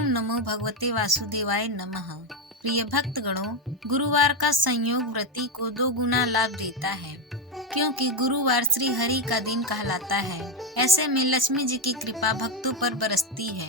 ओम नमो भगवते वासुदेवाय नमः। प्रिय भक्तगणों, गुरुवार का संयोग व्रती को 2 गुना लाभ देता है, क्योंकि गुरुवार श्री हरि का दिन कहलाता है। ऐसे में लक्ष्मी जी की कृपा भक्तों पर बरसती है।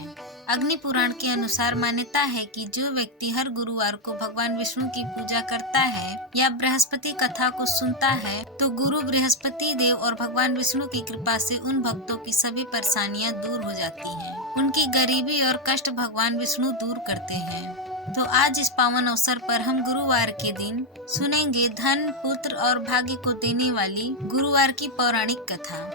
अग्नि पुराण के अनुसार मान्यता है कि जो व्यक्ति हर गुरुवार को भगवान विष्णु की पूजा करता है या बृहस्पति कथा को सुनता है, तो गुरु बृहस्पति देव और भगवान विष्णु की कृपा से उन भक्तों की सभी परेशानियां दूर हो जाती हैं। उनकी गरीबी और कष्ट भगवान विष्णु दूर करते हैं। तो आज इस पावन अवसर पर हम गुरुवार के दिन सुनेंगे धन, पुत्र और भाग्य को देने वाली गुरुवार की पौराणिक कथा।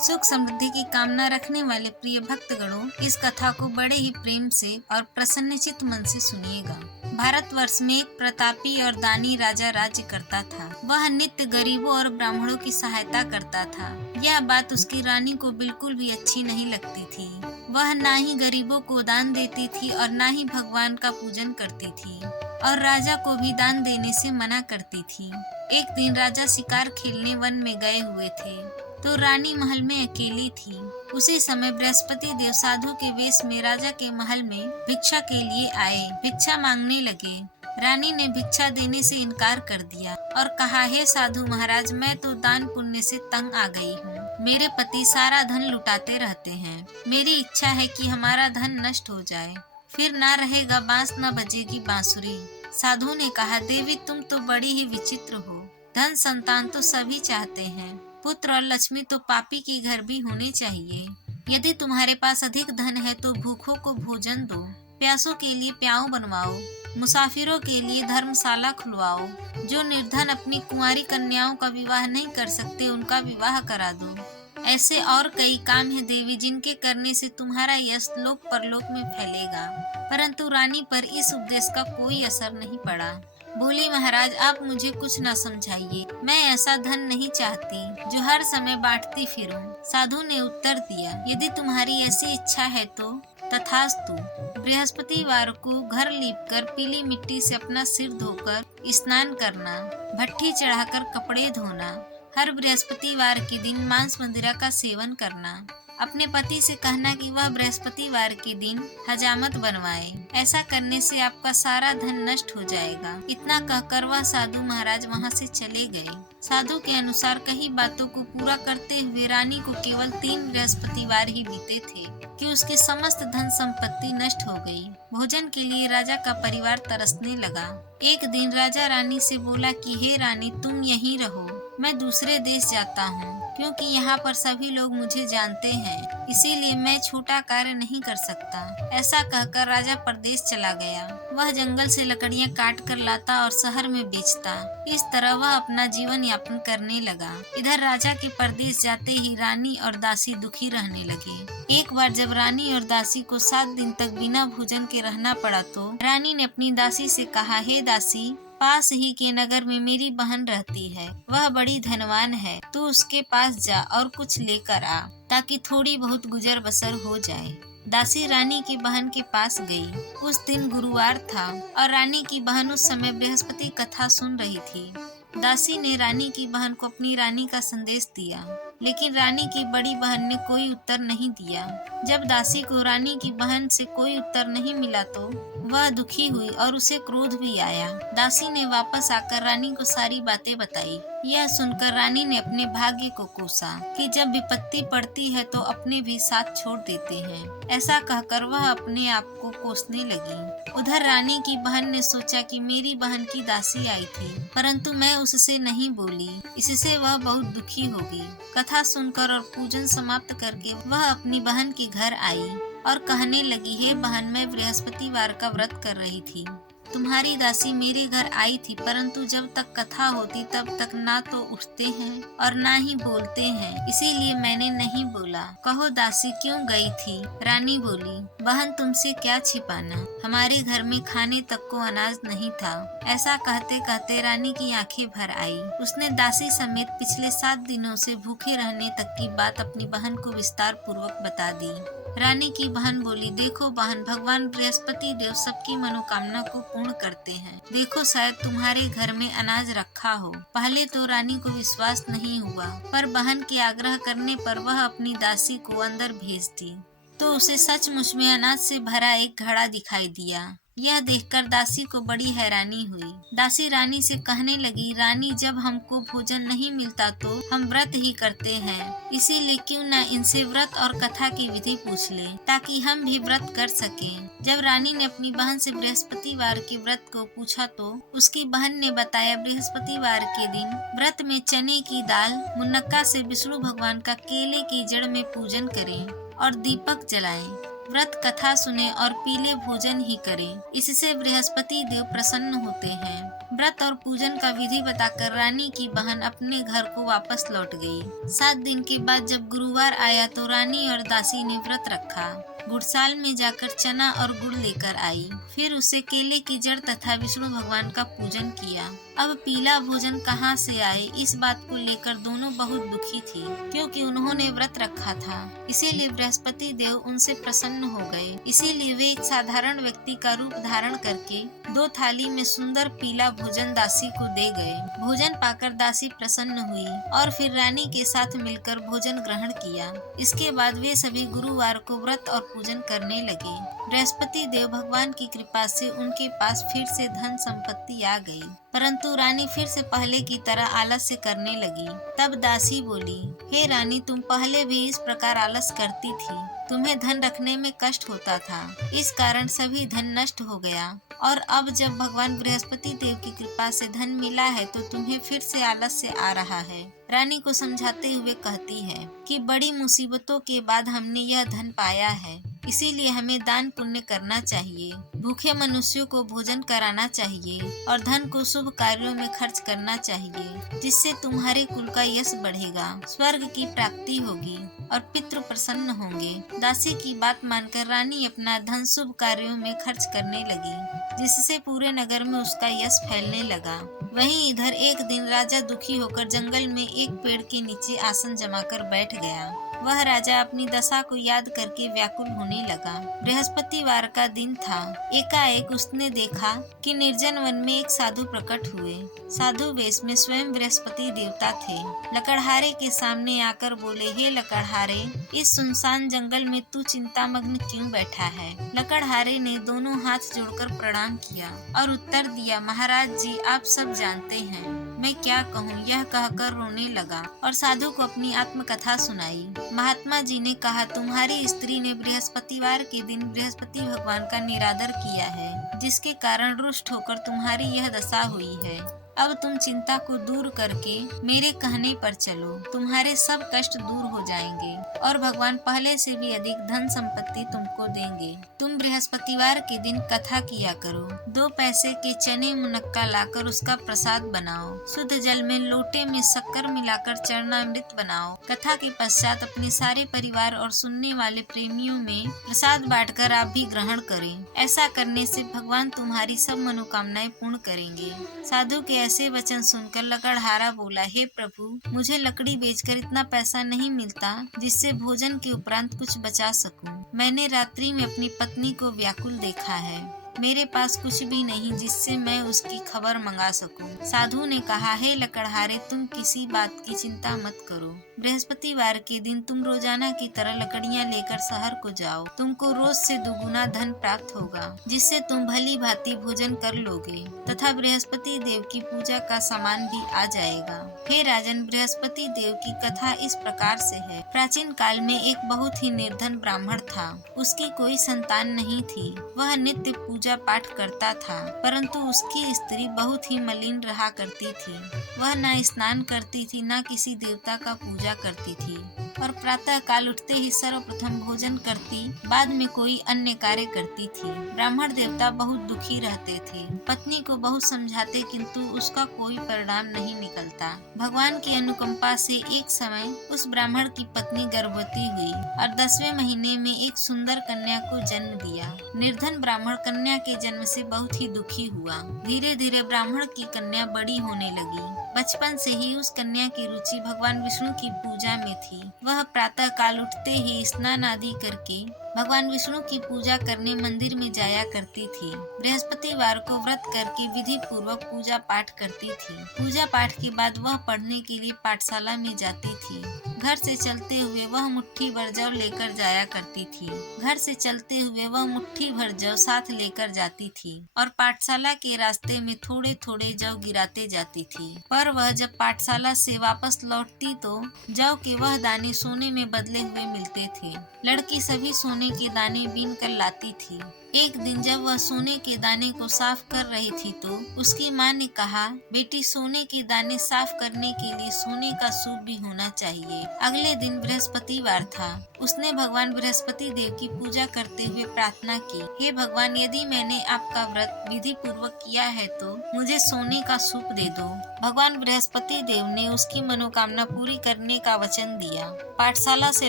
सुख समृद्धि की कामना रखने वाले प्रिय भक्तगणों, इस कथा को बड़े ही प्रेम से और प्रसन्नचित्त मन से सुनिएगा। भारतवर्ष में एक प्रतापी और दानी राजा राज्य करता था। वह नित्य गरीबों और ब्राह्मणों की सहायता करता था। यह बात उसकी रानी को बिल्कुल भी अच्छी नहीं लगती थी। वह ना ही गरीबों को दान देती थी और ना ही भगवान का पूजन करती थी, और राजा को भी दान देने से मना करती थी। एक दिन राजा शिकार खेलने वन में गए हुए थे, तो रानी महल में अकेली थी। उसी समय बृहस्पति देव साधु के वेश में राजा के महल में भिक्षा के लिए आए। भिक्षा मांगने लगे। रानी ने भिक्षा देने से इनकार कर दिया और कहा, हे साधु महाराज, मैं तो दान पुण्य से तंग आ गई हूँ। मेरे पति सारा धन लुटाते रहते हैं। मेरी इच्छा है कि हमारा धन नष्ट हो जाए, फिर ना रहेगा बांस, न बजेगी बांसुरी। साधु ने कहा, देवी तुम तो बड़ी ही विचित्र हो। धन संतान तो सभी चाहते हैं, पुत्र और लक्ष्मी तो पापी के घर भी होने चाहिए। यदि तुम्हारे पास अधिक धन है तो भूखों को भोजन दो, प्यासों के लिए प्याऊ बनवाओ, मुसाफिरों के लिए धर्मशाला खुलवाओ। जो निर्धन अपनी कुंवारी कन्याओं का विवाह नहीं कर सकते, उनका विवाह करा दो। ऐसे और कई काम है देवी, जिनके करने से तुम्हारा यश लोक परलोक में फैलेगा। परंतु रानी पर इस उपदेश का कोई असर नहीं पड़ा। बोली, महाराज आप मुझे कुछ न समझाइए। मैं ऐसा धन नहीं चाहती जो हर समय बांटती फिरूं। साधु ने उत्तर दिया, यदि तुम्हारी ऐसी इच्छा है तो तथास्तु। बृहस्पतिवार को घर लीपकर पीली मिट्टी से अपना सिर धोकर स्नान करना, भट्ठी चढ़ाकर कपड़े धोना, हर बृहस्पतिवार के दिन मांस मदिरा का सेवन करना। अपने पति से कहना कि वह बृहस्पतिवार के दिन हजामत बनवाए। ऐसा करने से आपका सारा धन नष्ट हो जाएगा। इतना कहकर वह साधु महाराज वहां से चले गए। साधु के अनुसार कई बातों को पूरा करते हुए रानी को केवल 3 बृहस्पतिवार ही बीते थे कि उसकी समस्त धन संपत्ति नष्ट हो गई। भोजन के लिए राजा का परिवार तरसने लगा। एक दिन राजा रानी से बोला कि हे रानी, तुम यहीं रहो, मैं दूसरे देश जाता हूँ, क्योंकि यहाँ पर सभी लोग मुझे जानते हैं, इसीलिए मैं छोटा कार्य नहीं कर सकता। ऐसा कहकर राजा परदेश चला गया। वह जंगल से लकड़ियाँ काट कर लाता और शहर में बेचता। इस तरह वह अपना जीवन यापन करने लगा। इधर राजा के परदेश जाते ही रानी और दासी दुखी रहने लगे। एक बार जब रानी और दासी को 7 दिन तक बिना भोजन के रहना पड़ा, तो रानी ने अपनी दासी से कहा, हे दासी, पास ही के नगर में मेरी बहन रहती है। वह बड़ी धनवान है, तू उसके पास जा और कुछ लेकर आ, ताकि थोड़ी बहुत गुजर बसर हो जाए। दासी रानी की बहन के पास गई। उस दिन गुरुवार था और रानी की बहन उस समय बृहस्पति कथा सुन रही थी। दासी ने रानी की बहन को अपनी रानी का संदेश दिया, लेकिन रानी की बड़ी बहन ने कोई उत्तर नहीं दिया। जब दासी को रानी की बहन से कोई उत्तर नहीं मिला तो वह दुखी हुई और उसे क्रोध भी आया। दासी ने वापस आकर रानी को सारी बातें बताई। यह सुनकर रानी ने अपने भाग्य को कोसा कि जब विपत्ति पड़ती है तो अपने भी साथ छोड़ देते हैं। ऐसा कहकर वह अपने आप को कोसने लगी। उधर रानी की बहन ने सोचा कि मेरी बहन की दासी आई थी, परंतु मैं उससे नहीं बोली, इससे वह बहुत दुखी होगी। कथा सुनकर और पूजन समाप्त करके वह अपनी बहन के घर आई और कहने लगी, हे बहन, मैं बृहस्पतिवार का व्रत कर रही थी। तुम्हारी दासी मेरे घर आई थी, परंतु जब तक कथा होती तब तक ना तो उठते हैं और ना ही बोलते हैं, इसीलिए मैंने नहीं बोला। कहो दासी क्यों गई थी? रानी बोली, बहन तुमसे क्या छिपाना, हमारे घर में खाने तक को अनाज नहीं था। ऐसा कहते कहते रानी की आंखें भर आई। उसने दासी समेत पिछले 7 दिनों से भूखे रहने तक की बात अपनी बहन को विस्तार पूर्वक बता दी। रानी की बहन बोली, देखो बहन, भगवान बृहस्पति देव सबकी मनोकामना को पूर्ण करते हैं। देखो शायद तुम्हारे घर में अनाज रखा हो। पहले तो रानी को विश्वास नहीं हुआ, पर बहन के आग्रह करने पर वह अपनी दासी को अंदर भेज दी। तो उसे सचमुच में अनाज से भरा एक घड़ा दिखाई दिया। यह देखकर दासी को बड़ी हैरानी हुई। दासी रानी से कहने लगी, रानी, जब हमको भोजन नहीं मिलता तो हम व्रत ही करते हैं, इसीलिए क्यों न इनसे व्रत और कथा की विधि पूछ ले, ताकि हम भी व्रत कर सकें। जब रानी ने अपनी बहन से बृहस्पतिवार के व्रत को पूछा तो उसकी बहन ने बताया, बृहस्पतिवार के दिन व्रत में चने की दाल, मुनक्का से विष्णु भगवान का केले की जड़ में पूजन करें और दीपक जलाएं, व्रत कथा सुने और पीले भोजन ही करें, इससे बृहस्पति देव प्रसन्न होते हैं। व्रत और पूजन का विधि बताकर रानी की बहन अपने घर को वापस लौट गई। 7 दिन के बाद जब गुरुवार आया तो रानी और दासी ने व्रत रखा। गुड़साल में जाकर चना और गुड़ लेकर आई, फिर उसे केले की जड़ तथा विष्णु भगवान का पूजन किया। अब पीला भोजन कहाँ से आए, इस बात को लेकर दोनों बहुत दुखी थी, क्योंकि उन्होंने व्रत रखा था। इसीलिए बृहस्पति देव उनसे प्रसन्न हो गए। इसीलिए वे एक साधारण व्यक्ति का रूप धारण करके 2 थाली में सुंदर पीला भोजन दासी को दे गए। भोजन पाकर दासी प्रसन्न हुई और फिर रानी के साथ मिलकर भोजन ग्रहण किया। इसके बाद वे सभी गुरुवार को व्रत और पूजन करने लगे। बृहस्पति देव भगवान की कृपा से उनके पास फिर से धन संपत्ति आ गई, परंतु रानी फिर से पहले की तरह आलस्य करने लगी। तब दासी बोली, हे रानी, तुम पहले भी इस प्रकार आलस करती थी। तुम्हें धन रखने में कष्ट होता था, इस कारण सभी धन नष्ट हो गया, और अब जब भगवान बृहस्पति देव की कृपा से धन मिला है तो तुम्हें फिर से आलस्य आ रहा है। रानी को समझाते हुए कहती है कि बड़ी मुसीबतों के बाद हमने यह धन पाया है, इसीलिए हमें दान पुण्य करना चाहिए, भूखे मनुष्यों को भोजन कराना चाहिए और धन को शुभ कार्यों में खर्च करना चाहिए, जिससे तुम्हारे कुल का यश बढ़ेगा, स्वर्ग की प्राप्ति होगी और पितृ प्रसन्न होंगे। दासी की बात मानकर रानी अपना धन शुभ कार्यों में खर्च करने लगी, जिससे पूरे नगर में उसका यश फैलने लगा। वहीं इधर एक दिन राजा दुखी होकर जंगल में एक पेड़ के नीचे आसन जमाकर बैठ गया। वह राजा अपनी दशा को याद करके व्याकुल होने लगा। बृहस्पतिवार का दिन था। एकाएक उसने देखा कि निर्जन वन में एक साधु प्रकट हुए। साधु वेश में स्वयं बृहस्पति देवता थे। लकड़हारे के सामने आकर बोले, हे लकड़हारे, इस सुनसान जंगल में तू चिंतामग्न क्यों बैठा है? लकड़हारे ने दोनों हाथ जोड़कर प्रणाम किया और उत्तर दिया, महाराज जी, आप सब जानते हैं, मैं क्या कहूँ, यह कहकर रोने लगा और साधु को अपनी आत्मकथा सुनाई। महात्मा जी ने कहा, तुम्हारी स्त्री ने बृहस्पतिवार के दिन बृहस्पति भगवान का निरादर किया है, जिसके कारण रुष्ट होकर तुम्हारी यह दशा हुई है। अब तुम चिंता को दूर करके मेरे कहने पर चलो, तुम्हारे सब कष्ट दूर हो जाएंगे और भगवान पहले से भी अधिक धन संपत्ति तुमको देंगे। तुम बृहस्पतिवार के दिन कथा किया करो। 2 पैसे के चने मुनक्का लाकर उसका प्रसाद बनाओ। शुद्ध जल में लोटे में शक्कर मिलाकर चरणामृत बनाओ। कथा के पश्चात अपने सारे परिवार और सुनने वाले प्रेमियों में प्रसाद बांटकर आप भी ग्रहण करें। ऐसा करने से भगवान तुम्हारी सब मनोकामनाएं पूर्ण करेंगे। साधु के ऐसे वचन सुनकर लकड़हारा बोला, हे प्रभु, मुझे लकड़ी बेचकर इतना पैसा नहीं मिलता जिससे भोजन के उपरांत कुछ बचा सकूं। मैंने रात्रि में अपनी पत्नी को व्याकुल देखा है। मेरे पास कुछ भी नहीं जिससे मैं उसकी खबर मंगा सकूं। साधु ने कहा, हे लकड़हारे, तुम किसी बात की चिंता मत करो। बृहस्पतिवार के दिन तुम रोजाना की तरह लकड़ियां लेकर शहर को जाओ। तुमको रोज से दुगुना धन प्राप्त होगा, जिससे तुम भली भांति भोजन कर लोगे तथा बृहस्पति देव की पूजा का सामान भी आ जाएगा। हे राजन, बृहस्पति देव की कथा इस प्रकार से है। प्राचीन काल में एक बहुत ही निर्धन ब्राह्मण था। उसकी कोई संतान नहीं थी। वह नित्य पूजा पाठ करता था, परंतु उसकी स्त्री बहुत ही मलिन रहा करती थी। वह न स्नान करती थी, न किसी देवता का पूजा करती थी और प्रातः काल उठते ही सर्वप्रथम भोजन करती, बाद में कोई अन्य कार्य करती थी। ब्राह्मण देवता बहुत दुखी रहते थे। पत्नी को बहुत समझाते, किंतु उसका कोई परिणाम नहीं निकलता। भगवान की अनुकंपा से एक समय उस ब्राह्मण की पत्नी गर्भवती हुई और 10वें महीने में एक सुंदर कन्या को जन्म दिया। निर्धन ब्राह्मण कन्या के जन्म से बहुत ही दुखी हुआ। धीरे धीरे ब्राह्मण की कन्या बड़ी होने लगी। बचपन से ही उस कन्या की रुचि भगवान विष्णु की पूजा में थी। वह प्रातः काल उठते ही स्नान आदि करके भगवान विष्णु की पूजा करने मंदिर में जाया करती थी। बृहस्पतिवार को व्रत करके विधि पूर्वक पूजा पाठ करती थी। पूजा पाठ के बाद वह पढ़ने के लिए पाठशाला में जाती थी। घर से चलते हुए वह मुट्ठी भर जौ लेकर जाया करती थी। घर से चलते हुए वह मुट्ठी भर जौ साथ लेकर जाती थी और पाठशाला के रास्ते में थोड़े थोड़े जौ गिराते जाती थी। पर वह जब पाठशाला से वापस लौटती तो जौ के वह दाने सोने में बदले हुए मिलते थे। लड़की सभी सोने के दाने बीन कर लाती थी। एक दिन जब वह सोने के दाने को साफ कर रही थी तो उसकी माँ ने कहा, बेटी, सोने के दाने साफ करने के लिए सोने का सूप भी होना चाहिए। अगले दिन बृहस्पतिवार था। उसने भगवान बृहस्पति देव की पूजा करते हुए प्रार्थना की, हे भगवान, यदि मैंने आपका व्रत विधि पूर्वक किया है तो मुझे सोने का सूप दे दो। भगवान बृहस्पति देव ने उसकी मनोकामना पूरी करने का वचन दिया। पाठशाला से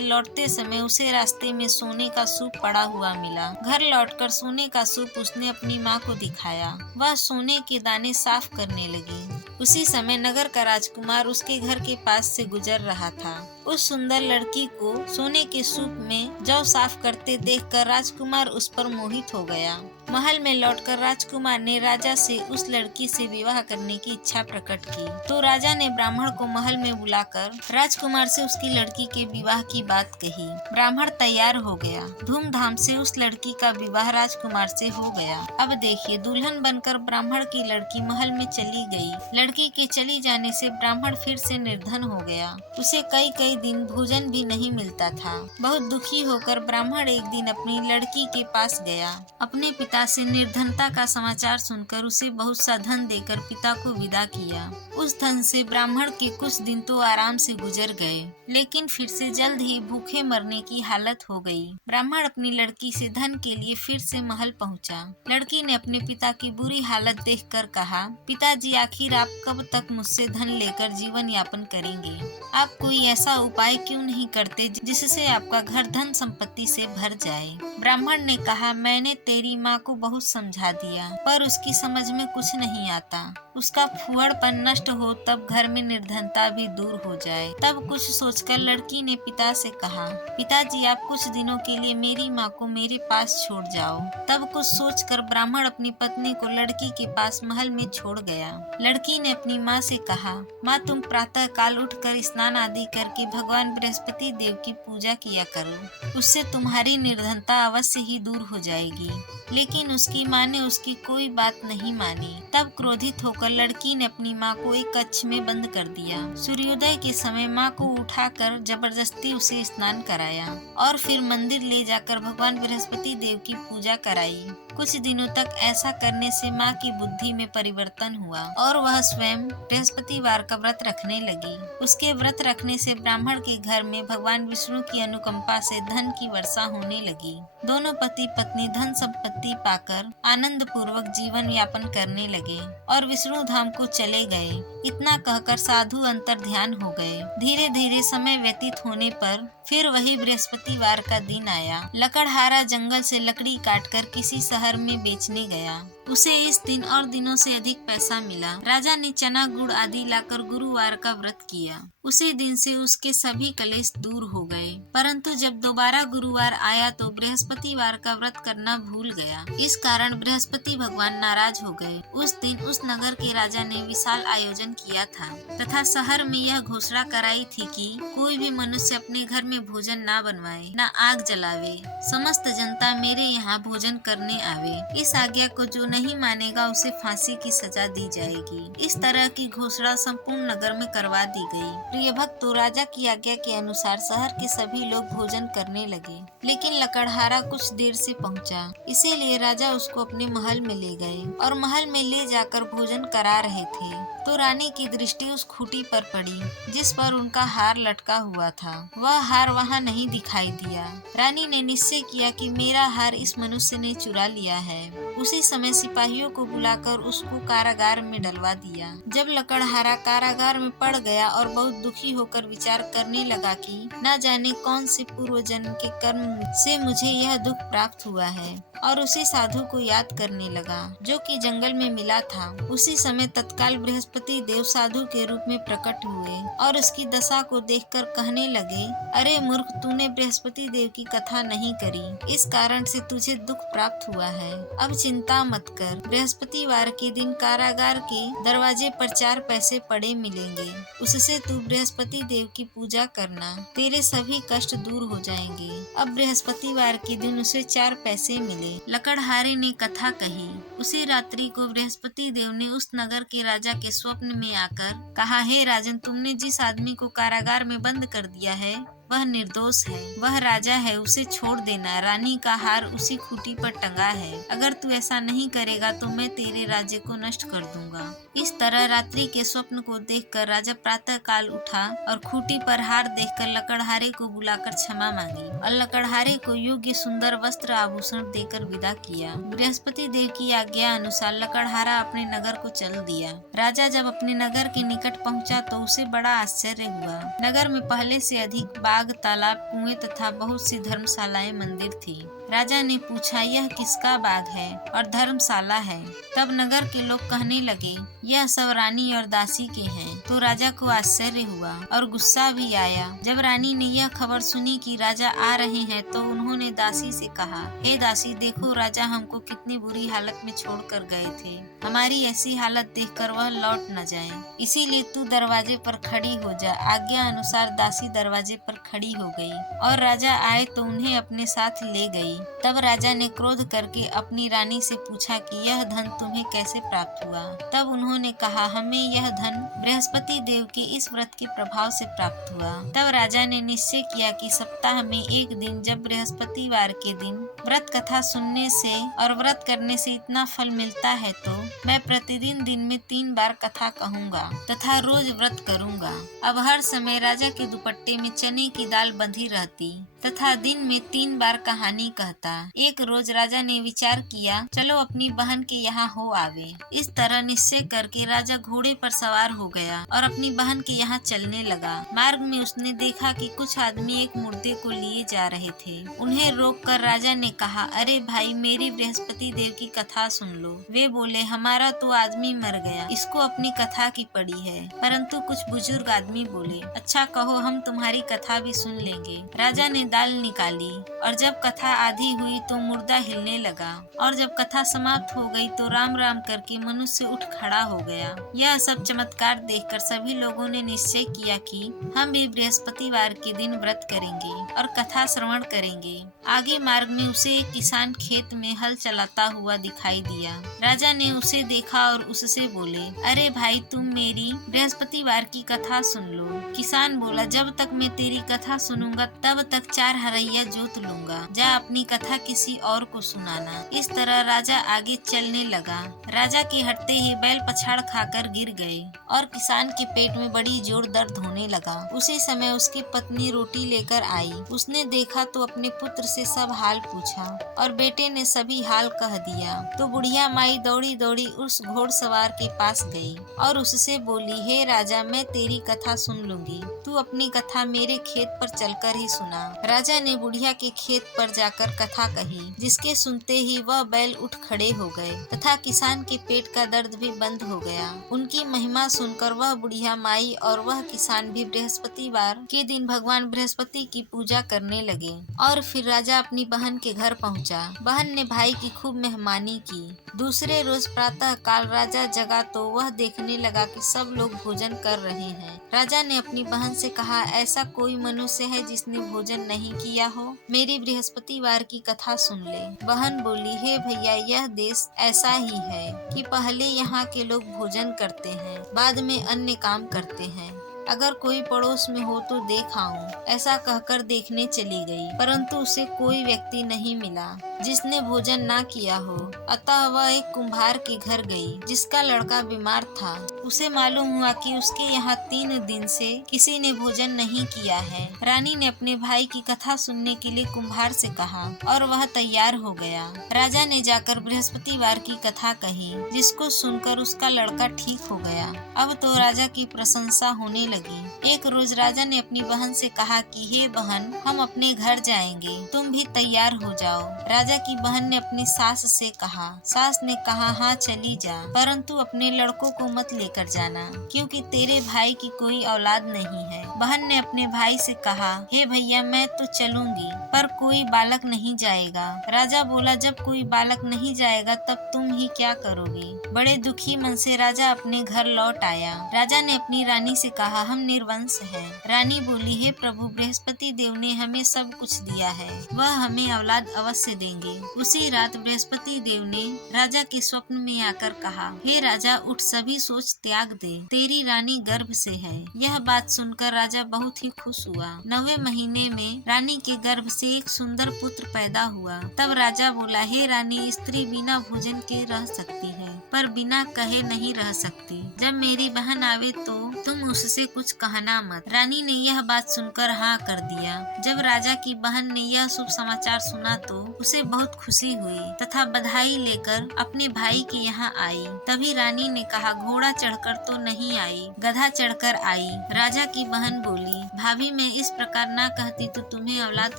लौटते समय उसे रास्ते में सोने का सूप पड़ा हुआ मिला। घर लौटकर सोने का सूप उसने अपनी माँ को दिखाया। वह सोने के दाने साफ करने लगी। उसी समय नगर का राजकुमार उसके घर के पास से गुजर रहा था। उस सुंदर लड़की को सोने के सूप में जौ साफ करते देखकर राजकुमार उस पर मोहित हो गया। महल में लौटकर राजकुमार ने राजा से उस लड़की से विवाह करने की इच्छा प्रकट की। तो राजा ने ब्राह्मण को महल में बुलाकर राजकुमार से उसकी लड़की के विवाह की बात कही। ब्राह्मण तैयार हो गया। धूमधाम से उस लड़की का विवाह राजकुमार से हो गया। अब देखिए, दुल्हन बनकर ब्राह्मण की लड़की महल में चली गई। लड़की के चली जाने से ब्राह्मण फिर से निर्धन हो गया। उसे कई कई दिन भोजन भी नहीं मिलता था। बहुत दुखी होकर ब्राह्मण एक दिन अपनी लड़की के पास गया। अपने पिता से निर्धनता का समाचार सुनकर उसे बहुत सा धन देकर पिता को विदा किया। उस धन से ब्राह्मण के कुछ दिन तो आराम से गुजर गए, लेकिन फिर से जल्द ही भूखे मरने की हालत हो गई। ब्राह्मण अपनी लड़की से धन के लिए फिर से महल पहुंचा। लड़की ने अपने पिता की बुरी हालत देखकर कहा, पिताजी, आखिर आप कब तक मुझसे धन लेकर जीवन यापन करेंगे? आप कोई ऐसा उपाय क्यों नहीं करते जिससे आपका घर धन संपत्ति से भर जाए? ब्राह्मण ने कहा, मैंने तेरी माँ को बहुत समझा दिया, पर उसकी समझ में कुछ नहीं आता। उसका फुहड़पन नष्ट हो तब घर में निर्धनता भी दूर हो जाए। तब कुछ सोचकर लड़की ने पिता से कहा, पिताजी, आप कुछ दिनों के लिए मेरी माँ को मेरे पास छोड़ जाओ। तब कुछ सोचकर ब्राह्मण अपनी पत्नी को लड़की के पास महल में छोड़ गया। लड़की ने अपनी माँ से कहा, माँ, तुम प्रातः काल उठकर स्नान आदि करके भगवान बृहस्पति देव की पूजा किया करो। उससे तुम्हारी निर्धनता अवश्य ही दूर हो जाएगी। लेकिन उसकी माँ ने उसकी कोई बात नहीं मानी। तब क्रोधित होकर लड़की ने अपनी माँ को एक कक्ष में बंद कर दिया। सूर्योदय के समय माँ को उठाकर जबरदस्ती उसे स्नान कराया और फिर मंदिर ले जाकर भगवान बृहस्पति देव की पूजा कराई। कुछ दिनों तक ऐसा करने से माँ की बुद्धि में परिवर्तन हुआ और वह स्वयं बृहस्पतिवार का व्रत रखने लगी। उसके व्रत रखने से ब्राह्मण के घर में भगवान विष्णु की अनुकंपा से धन की वर्षा होने लगी। दोनों पति पत्नी धन संपत्ति पाकर आनंद पूर्वक जीवन यापन करने लगे और विष्णु धाम को चले गए। इतना कहकर साधु अंतर ध्यान हो गए। धीरे धीरे समय व्यतीत होने पर फिर वही बृहस्पतिवार का दिन आया। लकड़हारा जंगल से लकड़ी काटकर किसी शहर में बेचने गया। उसे इस दिन और दिनों से अधिक पैसा मिला। राजा ने चना गुड़ आदि लाकर गुरुवार का व्रत किया। उसी दिन से उसके सभी कलेश दूर हो गए। परंतु जब दोबारा गुरुवार आया तो बृहस्पतिवार का व्रत करना भूल गया। इस कारण बृहस्पति भगवान नाराज हो गए। उस दिन उस नगर के राजा ने विशाल आयोजन किया था तथा शहर में यह घोषणा कराई थी कि कोई भी मनुष्य अपने घर में भोजन ना बनवाए, ना आग जलावे। समस्त जनता मेरे यहाँ भोजन करने आवे। इस आज्ञा को जो नहीं मानेगा उसे फांसी की सजा दी जाएगी। इस तरह की घोषणा संपूर्ण नगर में करवा दी गई। प्रिय भक्तों, राजा की आज्ञा के अनुसार शहर के सभी लोग भोजन करने लगे, लेकिन लकड़हारा कुछ देर से पहुंचा। इसीलिए राजा उसको अपने महल में ले गए और महल में ले जाकर भोजन करा रहे थे तो रानी की दृष्टि उस खूंटी पर पड़ी जिस पर उनका हार लटका हुआ था। वह हार वहां नहीं दिखाई दिया। रानी ने निश्चय किया कि मेरा हार इस मनुष्य ने चुरा लिया है। उसी समय सिपाहियों को बुलाकर उसको कारागार में डलवा दिया। जब लकड़हारा कारागार में पड़ गया और बहुत दुखी होकर विचार करने लगा कि न जाने कौन से पूर्व जन्म के कर्म से मुझे यह दुख प्राप्त हुआ है, और उसी साधु को याद करने लगा जो कि जंगल में मिला था। उसी समय तत्काल बृहस्पति देव साधु के रूप में प्रकट हुए और उसकी दशा को देखकर कहने लगे, अरे अरे मूर्ख, तूने बृहस्पति देव की कथा नहीं करी, इस कारण से तुझे दुख प्राप्त हुआ है। अब चिंता मत कर, बृहस्पतिवार के दिन कारागार के दरवाजे पर 4 पैसे पड़े मिलेंगे, उससे तू बृहस्पति देव की पूजा करना, तेरे सभी कष्ट दूर हो जाएंगे। अब बृहस्पतिवार के दिन उसे 4 पैसे मिले। लकड़हारे ने कथा कही। उसी रात्रि को बृहस्पति देव ने उस नगर के राजा के स्वप्न में आकर कहा, हे राजन, तुमने जिस आदमी को कारागार में बंद कर दिया है वह निर्दोष है, वह राजा है, उसे छोड़ देना। रानी का हार उसी खूंटी पर टंगा है, अगर तू ऐसा नहीं करेगा तो मैं तेरे राज्य को नष्ट कर दूंगा। इस तरह रात्रि के स्वप्न को देखकर राजा प्रातः काल उठा और खूंटी पर हार देखकर लकड़हारे को बुलाकर क्षमा मांगी और लकड़हारे को योग्य सुंदर वस्त्र आभूषण देकर विदा किया। बृहस्पति देव की आज्ञा अनुसार लकड़हारा अपने नगर को चल दिया। राजा जब अपने नगर के निकट पहुंचा तो उसे बड़ा आश्चर्य हुआ। नगर में पहले से अधिक बाग, तालाब, कुएं तथा बहुत सी धर्मशालाएं, मंदिर थी। राजा ने पूछा, यह किसका बाग है और धर्मशाला है? तब नगर के लोग कहने लगे, यह सब रानी और दासी के हैं। तो राजा को आश्चर्य हुआ और गुस्सा भी आया। जब रानी ने यह खबर सुनी कि राजा आ रहे हैं तो उन्होंने दासी से कहा, हे दासी, देखो राजा हमको कितनी बुरी हालत में छोड़कर गए थे, हमारी ऐसी हालत देखकर वह लौट न जाए, इसीलिए तू दरवाजे पर खड़ी हो जा। आज्ञा अनुसार दासी दरवाजे पर खड़ी हो गई और राजा आए तो उन्हें अपने साथ ले गई। तब राजा ने क्रोध करके अपनी रानी से पूछा कि यह धन तुम्हें कैसे प्राप्त हुआ? तब उन्होंने कहा, हमें यह धन बृहस्पति देव के इस व्रत के प्रभाव से प्राप्त हुआ। तब राजा ने निश्चय किया कि सप्ताह में एक दिन, जब बृहस्पतिवार के दिन व्रत कथा सुनने से और व्रत करने से इतना फल मिलता है तो मैं प्रतिदिन दिन में 3 बार कथा कहूँगा तथा रोज व्रत करूँगा। अब हर समय राजा के दुपट्टे में चने की दाल बंधी रहती तथा दिन में 3 बार कहानी कहता। एक रोज राजा ने विचार किया, चलो अपनी बहन के यहाँ हो आवे। इस तरह निश्चय करके राजा घोड़े पर सवार हो गया और अपनी बहन के यहाँ चलने लगा। मार्ग में उसने देखा कि कुछ आदमी एक मुर्दे को लिए जा रहे थे। उन्हें रोककर राजा ने कहा, अरे भाई, मेरी बृहस्पति देव की कथा सुन लो। वे बोले, हमारा तो आदमी मर गया, इसको अपनी कथा की पड़ी है। परंतु कुछ बुजुर्ग आदमी बोले, अच्छा कहो, हम तुम्हारी कथा भी सुन लेंगे। राजा ने दाल निकाली और जब कथा आधी हुई तो मुर्दा हिलने लगा और जब कथा समाप्त हो गई तो राम राम करके मनुष्य उठ खड़ा हो गया। यह सब चमत्कार देखकर सभी लोगों ने निश्चय किया कि हम भी बृहस्पतिवार के दिन व्रत करेंगे और कथा श्रवण करेंगे। आगे मार्ग में उसे एक किसान खेत में हल चलाता हुआ दिखाई दिया। राजा ने उसे देखा और उससे बोले, अरे भाई, तुम मेरी बृहस्पतिवार की कथा सुन लो। किसान बोला, जब तक मैं तेरी कथा सुनूंगा तब तक 4 हरैया जोत लूंगा, जा अपनी कथा किसी और को सुनाना। इस तरह राजा आगे चलने लगा। राजा के हटते ही बैल पछाड़ खाकर गिर गए और किसान के पेट में बड़ी जोर दर्द होने लगा। उसी समय उसकी पत्नी रोटी लेकर आई। उसने देखा तो अपने पुत्र से सब हाल पूछा और बेटे ने सभी हाल कह दिया। तो बुढ़िया माई दौड़ी दौड़ी उस घोड़सवार के पास गई और उससे बोली, हे राजा, मैं तेरी कथा सुन लूंगी, तू अपनी कथा मेरे खेत पर चलकर ही सुना। राजा ने बुढ़िया के खेत पर जाकर कथा कही, जिसके सुनते ही वह बैल उठ खड़े हो गए तथा किसान के पेट का दर्द भी बंद हो गया। उनकी महिमा सुनकर वह बुढ़िया माई और वह किसान भी बृहस्पतिवार के दिन भगवान बृहस्पति की पूजा करने लगे। और फिर राजा अपनी बहन के घर पहुंचा। बहन ने भाई की खूब मेहमानी की। दूसरे रोज प्रातः काल राजा जगा तो वह देखने लगा कि सब लोग भोजन कर रहे हैं। राजा ने अपनी बहन से कहा, ऐसा कोई मनुष्य है जिसने भोजन नहीं किया हो? मेरी बृहस्पतिवार की कथा सुन ले। बहन बोली, हे भैया, यह देश ऐसा ही है कि पहले यहाँ के लोग भोजन करते हैं, बाद में अन्य काम करते हैं। अगर कोई पड़ोस में हो तो देख आऊं। ऐसा कहकर देखने चली गई, परंतु उसे कोई व्यक्ति नहीं मिला जिसने भोजन ना किया हो। अतः वह एक कुम्हार के घर गई जिसका लड़का बीमार था। उसे मालूम हुआ कि उसके यहाँ 3 दिन से किसी ने भोजन नहीं किया है। रानी ने अपने भाई की कथा सुनने के लिए कुम्हार से कहा और वह तैयार हो गया। राजा ने जाकर बृहस्पतिवार की कथा कही, जिसको सुनकर उसका लड़का ठीक हो गया। अब तो राजा की प्रशंसा होने लगी। एक रोज राजा ने अपनी बहन से कहा कि हे बहन, हम अपने घर जाएंगे, तुम भी तैयार हो जाओ। राजा की बहन ने अपनी सास से कहा। सास ने कहा, हाँ चली जा, परंतु अपने लड़कों को मत लेकर जाना, क्योंकि तेरे भाई की कोई औलाद नहीं है। बहन ने अपने भाई से कहा, हे भैया, मैं तो चलूंगी, पर कोई बालक नहीं जाएगा। राजा बोला, जब कोई बालक नहीं जाएगा तब तुम ही क्या करोगी। बड़े दुखी मन से राजा अपने घर लौट आया। राजा ने अपनी रानी से कहा, हम निर्वंश हैं। रानी बोली, हे प्रभु, बृहस्पति देव ने हमें सब कुछ दिया है, वह हमें औलाद अवश्य देंगे। उसी रात बृहस्पति देव ने राजा के स्वप्न में आकर कहा, हे राजा, उठ, सभी सोच त्याग दे, तेरी रानी गर्भ से है। यह बात सुनकर राजा बहुत ही खुश हुआ। 9वें महीने में रानी के गर्भ से एक सुंदर पुत्र पैदा हुआ। तब राजा बोला, हे रानी, स्त्री बिना भोजन के रह सकती है, पर बिना कहे नहीं रह सकती। जब मेरी बहन आवे तो तुम उससे कुछ कहना मत। रानी ने यह बात सुनकर हाँ कर दिया। जब राजा की बहन ने यह शुभ समाचार सुना तो उसे बहुत खुशी हुई तथा बधाई लेकर अपने भाई के यहाँ आई। तभी रानी ने कहा, घोड़ा चढ़कर तो नहीं आई, गधा चढ़कर आई। राजा की बहन बोली, भाभी, मैं इस प्रकार ना कहती तो तुम्हें औलाद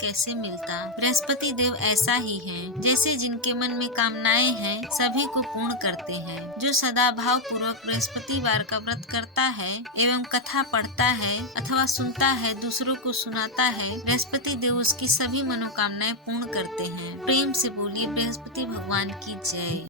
कैसे मिलता। बृहस्पति देव ऐसा ही है, जैसे जिनके मन में कामनाएं हैं सभी को पूर्ण करते हैं। जो सदा भाव पूर्वक बृहस्पतिवार का व्रत करता है एवं कथा पढ़ता है अथवा सुनता है, दूसरों को सुनाता है, बृहस्पति देव उसकी सभी मनोकामनाएं पूर्ण करते हैं। प्रेम से बोलिए बृहस्पति भगवान की जय।